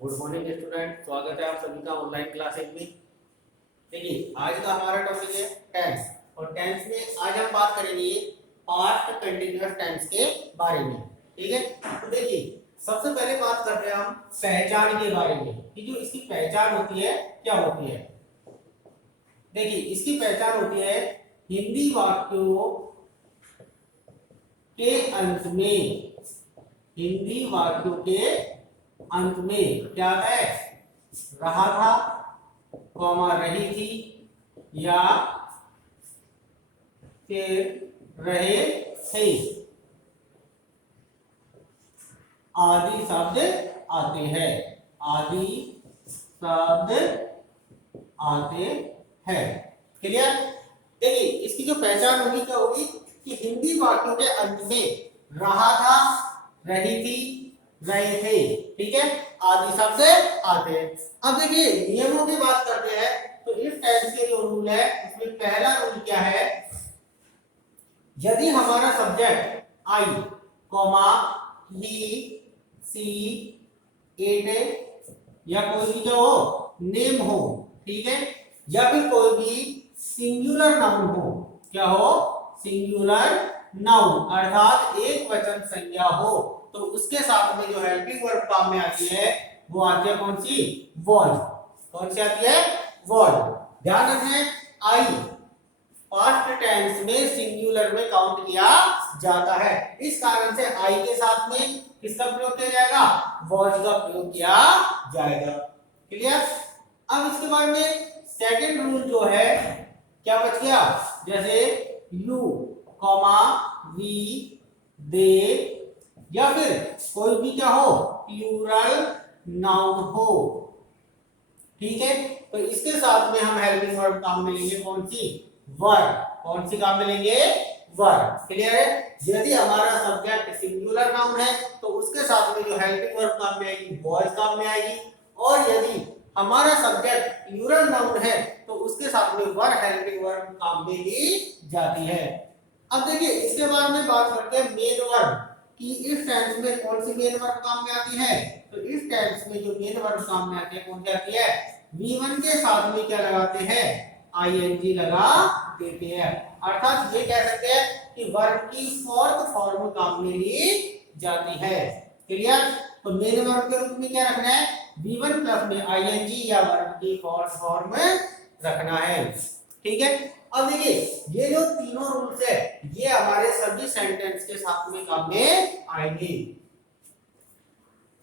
Good morning student, स्वागत है आप सभी का ऑनलाइन क्लासेज में। देखिए आज का हमारा टॉपिक है टेंस और टेंस में आज हम बात करेंगे पास्ट कंटिन्यूअस टेंस के बारे में। ठीक है, तो देखिए सबसे पहले बात करते हैं हम पहचान के बारे में कि जो इसकी पहचान होती है क्या होती है। देखिए इसकी पहचान होती है हिंदी वाक्यों के अंत में, हिंदी वाक्यों के अंत में क्या है, रहा था, कॉमा रही थी या फिर रहे थे आदि शब्द आते हैं, आदि शब्द आते हैं। क्लियर। देखिए इसकी जो पहचान होगी क्या होगी कि हिंदी वाक्यों के अंत में रहा था, रही थी, रहे थे, ठीक है, आदि शब्द आते हैं। अब देखिए नियमों की बात करते हैं तो इस टेंस के जो रूल है उसमें पहला रूल क्या है, यदि हमारा subject I, comma he, she, it या कोई भी जो हो नेम हो, ठीक है, या फिर कोई भी सिंगुलर नाउन हो, क्या हो, सिंगुलर नाउन अर्थात एक वचन संज्ञा हो, तो उसके साथ में जो हेल्पिंग वर्ब काम में आती है वो आती है कौन सी, वॉज। कौन सी आती है, वॉज। ध्यान रखें आई पास्ट टेंस में सिंगुलर में काउंट किया जाता है, इस कारण से आई के साथ में किसका प्रयोग किया जाएगा, वॉज का प्रयोग किया जाएगा। क्लियर। अब इसके बाद में सेकंड रूल जो है क्या बच गया, जैसे यू, कॉमा वी, दे या फिर कोई भी क्या हो प्लूरल नाउन हो, ठीक है, तो इसके साथ में हम हेल्पिंग वर्ब काम में लेंगे कौन सी, वर। कौन सी काम में लेंगे, वर। क्लियर है। यदि हमारा सब्जेक्ट सिंगुलर नाउन है तो उसके साथ में जो हेल्पिंग वर्ब काम में आएगी वॉज काम में आएगी, और यदि हमारा सब्जेक्ट प्लूरल नाउन है तो उसके साथ में वर हेल्पिंग वर्ब काम में ली जाती है। अब देखिए इसके बाद में बात करते हैं मेन वर्ब कि इस टेंस में कौन सी मेन वर्ब काम में आती है, तो इस टेंस में जो मेन वर्ब काम में आती है कौन सी आती है, V1 के साथ में क्या लगाते हैं, आईएनजी लगा देते हैं, अर्थात ये कह सकते हैं कि वर्ब की फोर्थ फॉर्म काम में ली जाती है। क्लियर। तो मेन वर्ब के रूप में क्या रखना है, V1 प्लस में आईएनजी या वर्ब की फोर्थ फॉर्म रखना है, ठीक है। अब देखिए ये जो तीनों रूल्स है ये हमारे सभी सेंटेंस के साथ में काम में आएंगे।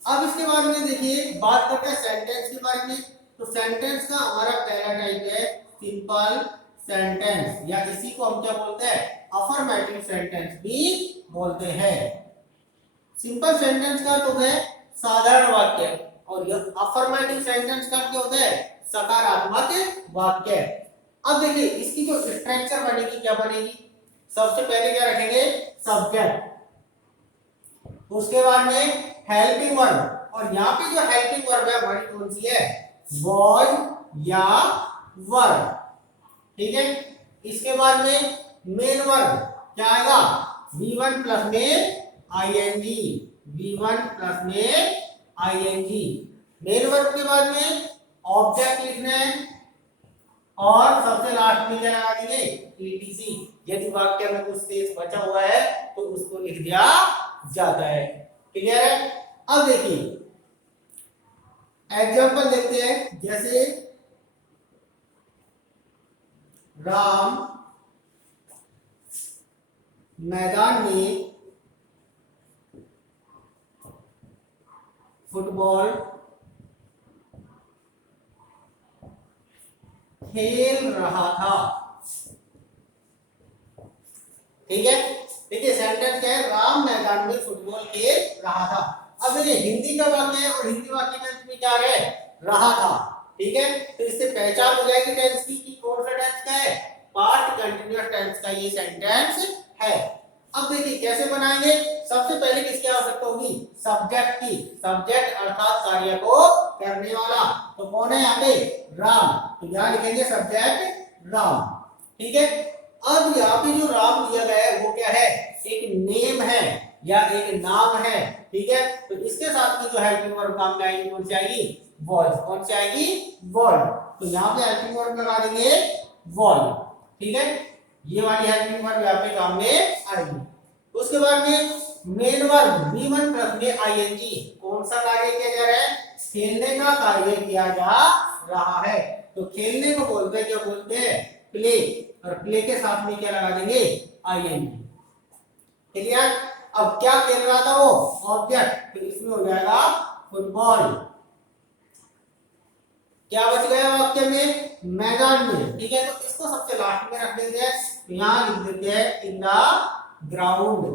अब इसके बाद में देखिए बात करते हैं सेंटेंस के बारे में, तो सेंटेंस का हमारा पहला टाइप है सिंपल सेंटेंस, या इसी को हम क्या बोलते हैं, अफर्मेटिव सेंटेंस भी बोलते हैं। सिंपल सेंटेंस का अर्थ होता है साधारण वाक्य, और यह अफर्मेटिव सेंटेंस का अर्थ क्या होता है, सकारात्मक वाक्य। अब देखिए इसकी जो स्ट्रक्चर बनेगी क्या बनेगी, सबसे पहले क्या रखेंगे, सब्जेक्ट, उसके बाद में हेल्पिंग वर्ब, और यहाँ पे जो हेल्पिंग वर्ब है हमारी कौन सी है, वॉज या वर्ब, ठीक है। इसके बाद में मेन वर्ब क्या आएगा, V1 प्लस में आईएनजी, V1 प्लस में आईएनजी। मेन वर्ब के बाद में ऑब्जेक्ट लिखना है, और सबसे लास्ट में क्या लगा देंगे, ईटीसी। यदि वाक्य में कुछ स्पेस बचा हुआ है तो उसको लिख दिया जाता है। क्लियर है। अब देखिए एग्जांपल देखते हैं, जैसे राम मैदान में फुटबॉल खेल रहा था, ठीक है। देखिए सेंटेंस क्या है, राम मैदान में फुटबॉल खेल रहा था। अब देखिए हिंदी का वाक्य है और हिंदी वाक्य के अंत में क्या है, रहा था, ठीक है, तो इससे पहचान हो जाएगी टेंस की कि कौन सा टेंस का है, पास्ट कंटीन्यूअस टेंस का ये सेंटेंस है। अब देखिए कैसे बनाएंगे, सबसे पहले किसकी आवश्यकता होगी, सब्जेक्ट की। सब्जेक्ट अर्थात कार्य को करने वाला, तो कौन है यहाँ पे, राम, तो यहाँ लिखेंगे सब्जेक्ट राम, ठीक है। अब यहाँ पे जो राम दिया गया है वो क्या है, एक नेम है, या एक नाम है, ठीक है, तो इसके साथ में जो हेल्पिंग वर्ब काम में आएगी कौन सी आएगी, वॉज। कौन सी आएगी, वॉज। तो यहाँ पे हेल्पिंग वर्ब लगा देंगे वॉज, ठीक है, ये वाली हेल्पिंग वर्ब यहाँ पे काम में आएगी। उसके बाद में मेन वर्ब V1 प्लस में आईएनजी, कौन सा कार्य किया जा रहा है, खेलने का कार्य किया जा रहा है। तो खेलने को बोलते हैं, क्या बोलते हैं, प्ले, और प्ले के साथ में क्या लगा देंगे, आईएनजी। क्लियर। अब क्या खेल रहा था वो, ऑब्जेक्ट, तो इसमें हो जाएगा फुटबॉल। क्या बच गया वाक्य में, मैदान में, ठीक है, तो इसको सबसे लास्ट में रख देते हैं, तो यहां लिख देते हैं इन द ग्राउंड।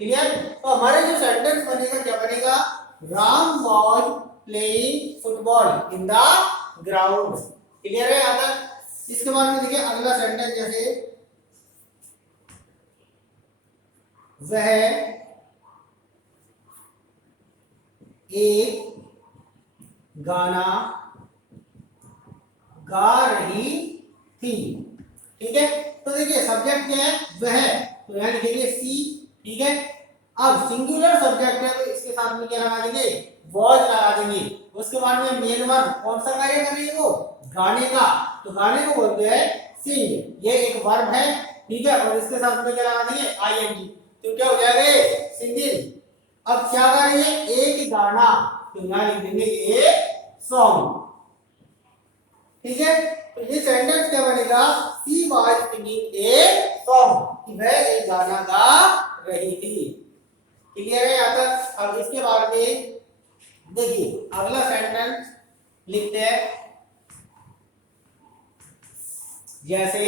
क्लियर। तो हमारे जो सेंटेंस बनेगा क्या बनेगा, Ram was playing football in the ground. Clear है यहाँ तक। इसके बाद में देखिए अगला सेंटेंस, जैसे वह एक गाना गा रही थी, ठीक है, तो देखिए सब्जेक्ट क्या है, वह, तो यहां लिखेंगे सी, ठीक है। अब सिंगुलर सब्जेक्ट है तो इसके साथ में क्या लगा देंगे, वॉज लगा देंगे। उसके बाद में मेन वर्ब कौन सा कार्य कर रही है वो, गाने का, तो गाने को बोलते हैं सिंग, ये एक वर्ब है, ठीक है, और इसके साथ में क्या लगा देंगे, आईएनजी, तो क्या हो जाएगा, सिंगिंग। अब क्या गा रही है, एक गाना, तो यहां लिख देंगे एक सॉन्ग, ठीक है। तो ये सेंटेंस क्या बनेगा, she was singing a song, वह एक गाना गा रही थी। क्लियर है यहाँ तक। अब इसके बाद में देखिए अगला सेंटेंस लिखते हैं, जैसे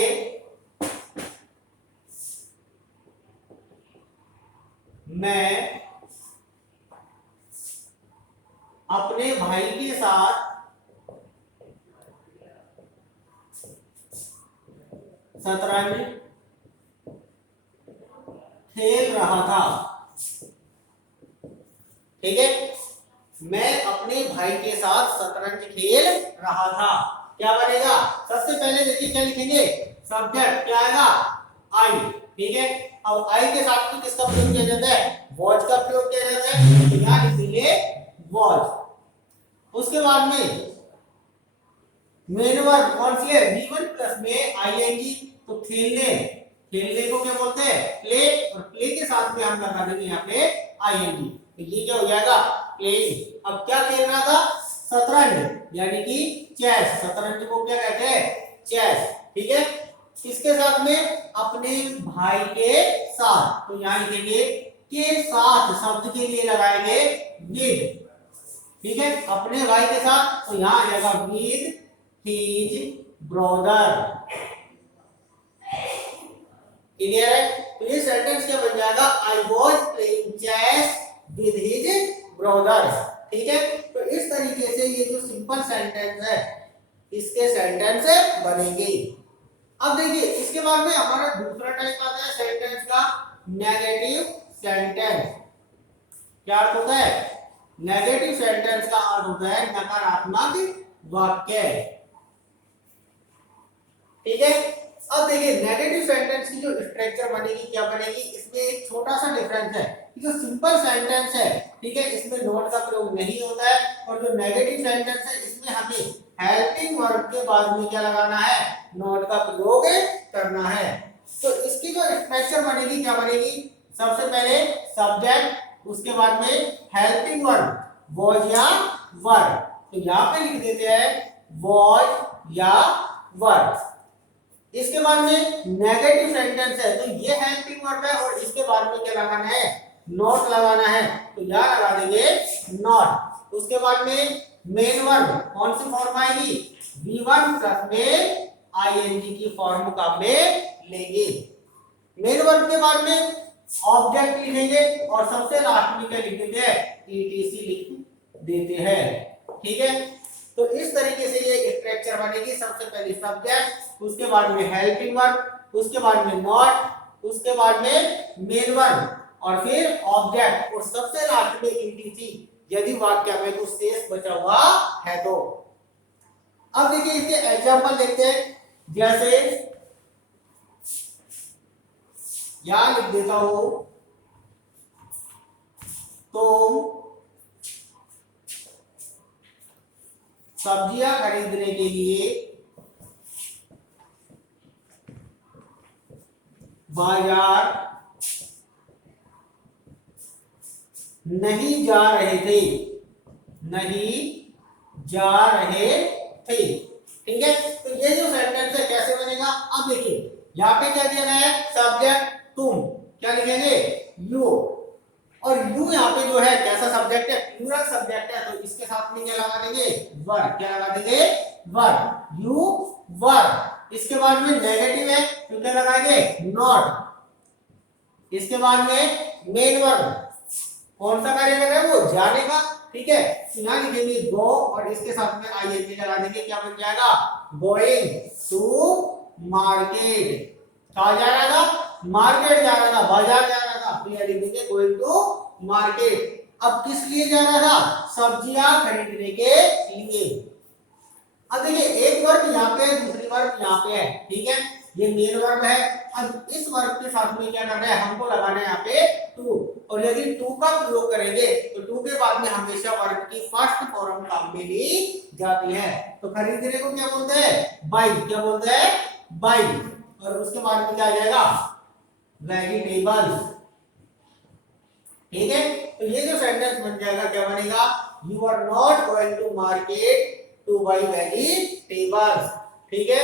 मैं अपने भाई के साथ शतरंज खेल रहा था, ठीक है, मैं अपने भाई के साथ शतरंज खेल रहा था। क्या बनेगा, सबसे पहले देखिए क्या लिखेंगे, सब्जेक्ट क्या आएगा, आई, ठीक है। अब आई के साथ में किसका प्रयोग किया जाता है, वॉज का प्रयोग किया जाता है, तो यहां लिखेंगे वॉज। उसके बाद में मेन वर्ब कौन सी है, V1 प्लस में आईएनजी, तो खेलने, खेलने को क्या बोलते हैं, प्ले, और प्ले के साथ में हम लगा देंगे यहाँ पे आईएनजी, तो ये क्या हो जाएगा, प्लेइंग। अब क्या खेल रहा था, शतरंज, यानी कि चेस, शतरंज को क्या कहते हैं, चेस, ठीक है। किसके साथ में, अपने भाई के साथ, तो यहाँ लिखेंगे के साथ, शब्द के लिए लगाएंगे विद, ठीक है, अपने भाई के साथ, तो यहाँ आ जाएगा विद हिज ब्रदर। क्लियर है। तो ये सेंटेंस क्या बन जाएगा, I was playing chess with his brother, ठीक है। तो इस तरीके से ये जो सिंपल सेंटेंस है इसके सेंटेंस बनेंगे। अब देखिए इसके बाद में हमारा दूसरा टाइप आता है सेंटेंस का, नेगेटिव सेंटेंस। क्या अर्थ होता है, नेगेटिव सेंटेंस का अर्थ होता है नकारात्मक वाक्य, ठीक है। अब देखिए नेगेटिव सेंटेंस की जो स्ट्रक्चर बनेगी क्या बनेगी, इसमें एक छोटा सा डिफरेंस है, जो सिंपल सेंटेंस है, ठीक है, इसमें नॉट का प्रयोग नहीं होता है, और जो नेगेटिव सेंटेंस है इसमें हमें हेल्पिंग वर्ब के बाद में क्या लगाना है, नॉट का प्रयोग करना है। तो इसकी जो स्ट्रक्चर बनेगी क्या बनेगी, सबसे पहले सब्जेक्ट, उसके बाद में हेल्पिंग वर्ब वॉज या वर, तो यहाँ पे लिख देते हैं वॉज या वर। इसके बाद में नेगेटिव सेंटेंस है, तो ये हेल्पिंग वर्ब है, और इसके बाद में क्या लगाना है, नॉट लगाना है, तो यहां लगा देंगे नॉट। उसके बाद में मेन वर्ब कौन सी फॉर्म आएगी, V1 प्लस में आईएनजी की फॉर्म काम में लेंगे। मेन वर्ब के बाद में ऑब्जेक्ट लिखेंगे, और सबसे लास्ट में क्या लिख देते हैं, ETC लिख देते हैं, ठीक है। तो इस तरीके से ये स्ट्रक्चर बनेगी, सबसे पहले सब्जेक्ट, उसके बाद में हेल्पिंग वर्ब, उसके बाद में नॉट, उसके बाद में मेन वर्ब, और फिर ऑब्जेक्ट, और सबसे लास्ट में ETC, यदि वाक्य में कुछ शेष बचा हुआ है तो। अब देखिए इसके एग्जांपल देखते हैं, जैसे यहां लिख देता हूं तुम सब्जियां खरीदने के लिए बाजार नहीं जा रहे थे, नहीं जा रहे थे। ठीक है, तो ये जो सेंटेंस है कैसे बनेगा, अब देखिए यहाँ पे क्या दिया गया है, सब्जेक्ट तुम, क्या लिखेंगे यू, और यू यहाँ पे जो है कैसा सब्जेक्ट है, प्लूरल सब्जेक्ट है, तो इसके साथ में क्या लगा देंगे, वर, क्या लगा देंगे, वर, यू वर। इसके बाद में नेगेटिव है तो क्या लगाएंगे, नॉट। इसके बाद में मेन वर्ब, कौन सा कार्य कर रहा है, वो जाने का। ठीक है, यहाँ लिखेंगे गो और इसके साथ में आईएनजी लगा देंगे, क्या बन जाएगा, गोइंग टू मार्केट। कहाँ जा रहा था, मार्केट जा रहा था, बाजार जा रहा था, तो यहाँ लिखेंगे गोइंग टू मार्केट। अब किस लिए जा रहा था, सब्जियां खरीदने के लिए। अब देखिए एक वर्ब यहाँ पे, दूसरी वर्ब यहाँ पे है। ठीक है, ये मेन वर्ब है। अब इस वर्ब के साथ में क्या करना है, हमको लगाना है यहाँ पे टू, और यदि टू का प्रयोग करेंगे तो टू के बाद में हमेशा वर्ब की फर्स्ट फॉर्म काम में ली जाती है। तो खरीदने को क्या बोलते हैं, बाई, क्या बोलते हैं, बाई, और उसके बाद में क्या आ जाएगा, वेजिटेबल। ठीक है, तो ये जो सेंटेंस बन जाएगा क्या बनेगा, you are not going to market to buy vegetables. ठीक है,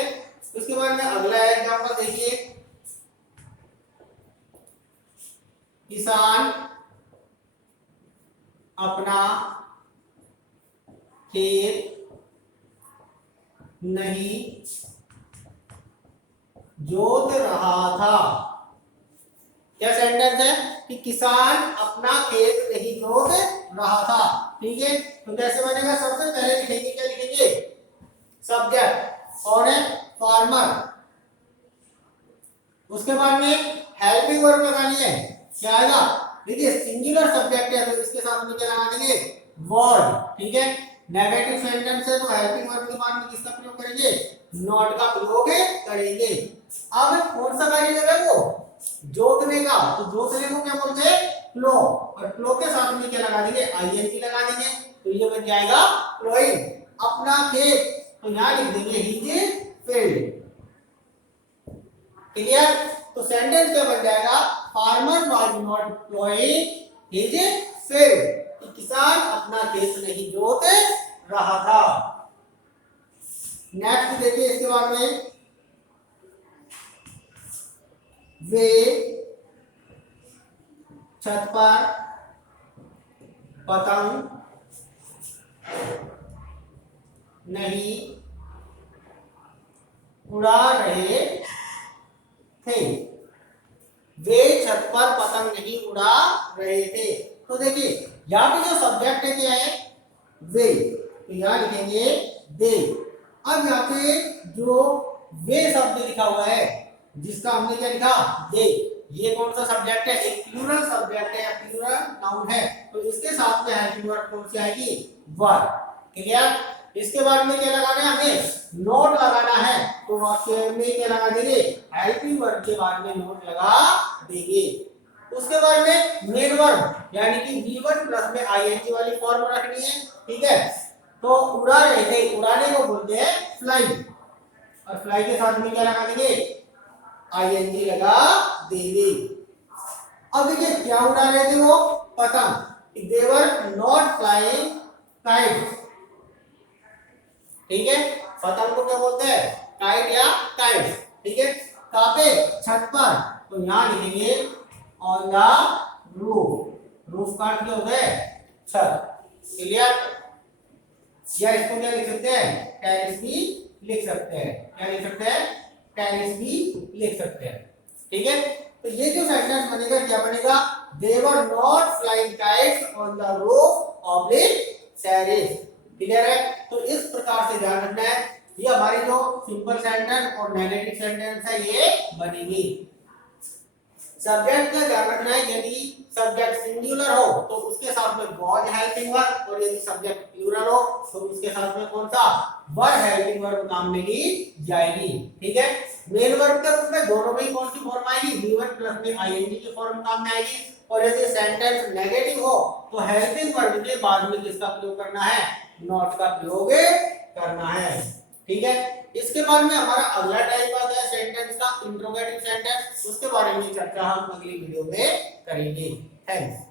उसके बाद में अगला एग्जांपल देखिए, किसान अपना खेत नहीं जोत रहा था। क्या सेंटेंस है कि किसान अपना खेत नहीं जोत रहा था। ठीक है, तो कैसे बनेगा, सबसे पहले लिखेंगे, क्या लिखेंगे, सब्जेक्ट, कौन है, फार्मर। उसके बाद में हेल्पिंग वर्ब लगानी है, क्या आएगा, देखिए सिंगुलर सब्जेक्ट है तो इसके साथ में क्या लगा देंगे, वर्ड। ठीक है, नेगेटिव सेंटेंस है तो हेल्पिंग वर्ब के बाद में किसका प्रयोग करेंगे, नॉट का प्रयोग करेंगे। अब कौन सा कार्य लगा, वो जोतने का, तो जोतने को क्या बोलते हैं, प्लो, और प्लो के साथ में क्या लगा देंगे, आईएनजी लगा देंगे, तो ये बन जाएगा प्लोइंग। अपना खेत, तो यहाँ लिख देंगे हिज फील्ड। क्लियर, तो सेंटेंस क्या बन जाएगा, farmer was not ploughing his field, तो किसान अपना खेत नहीं जोत रहा था। नेक्स्ट देखिए, इसके बाद में वे छत पर पतंग नहीं उड़ा रहे थे, वे छत पर पतंग नहीं उड़ा रहे थे। तो देखिए यहाँ पे जो सब्जेक्ट है क्या है, वे, तो यहाँ लिखेंगे दे। अब यहाँ पे जो वे शब्द लिखा हुआ है, जिसका हमने क्या लिखा, दे, ये कौन सा सब्जेक्ट है, एक प्लूरल सब्जेक्ट है या प्लूरल नाउन है, तो इसके साथ में हेल्पिंग वर्ब कौन सी आएगी, वर। क्लियर, इसके बाद में क्या लगाना है, हमें नोट लगाना है, तो वाक्य में क्या लगा देंगे, हेल्पिंग वर्ब के बाद में नोट लगा देंगे। उसके बाद में मेन वर्ब यानी कि V1 प्लस में आईएनजी वाली फॉर्म रखनी है। ठीक है, तो उड़ा रहे थे, उड़ाने को बोलते हैं फ्लाई, और फ्लाई के साथ में क्या लगा देंगे, आईएनजी लगा देंगे। अब देखिए क्या उड़ा रहे थे वो, पतंग, दे वर नॉट फ्लाइंग काइट। ठीक है, पतंग को क्या बोलते हैं, काइट या काइट। ठीक है, कहाँ पे, छत पर, तो यहाँ लिखेंगे ऑन द रूफ, रूफ का अर्थ क्या होता है, छत। क्लियर, या इसको क्या लिख सकते हैं, टेरेस भी लिख सकते हैं, क्या लिख सकते हैं, टेरेस भी लिख सकते हैं। ठीक है, तो ये जो सेंटेंस बनेगा क्या बनेगा, they were not flying kites on the roof of the terrace. Clear है, तो इस प्रकार से ध्यान रखना है, ये हमारी जो सिंपल सेंटेंस और नेगेटिव सेंटेंस है ये बनेगी। सब्जेक्ट का ध्यान रखना है, यदि सब्जेक्ट सिंगुलर हो तो उसके साथ में वॉज हेल्पिंग वर्ब, और यदि सब्जेक्ट प्लूरल हो तो उसके साथ में कौन सा, वर हेल्पिंग वर्ब काम में ली जाएगी। ठीक है, मेन वर्ब के रूप में दोनों में ही कौन सी फॉर्म आएगी, V1 प्लस में आईएनजी की फॉर्म काम में आएगी। और यदि सेंटेंस नेगेटिव हो तो हेल्पिंग वर्ब के बाद में किसका प्रयोग करना है, नॉट का प्रयोग करना है। ठीक है, इसके बाद में हमारा अगला टाइप आता है सेंटेंस का इंट्रोगेटिव सेंटेंस, उसके बारे में चर्चा हम अगली वीडियो में करेंगे। थैंक्स।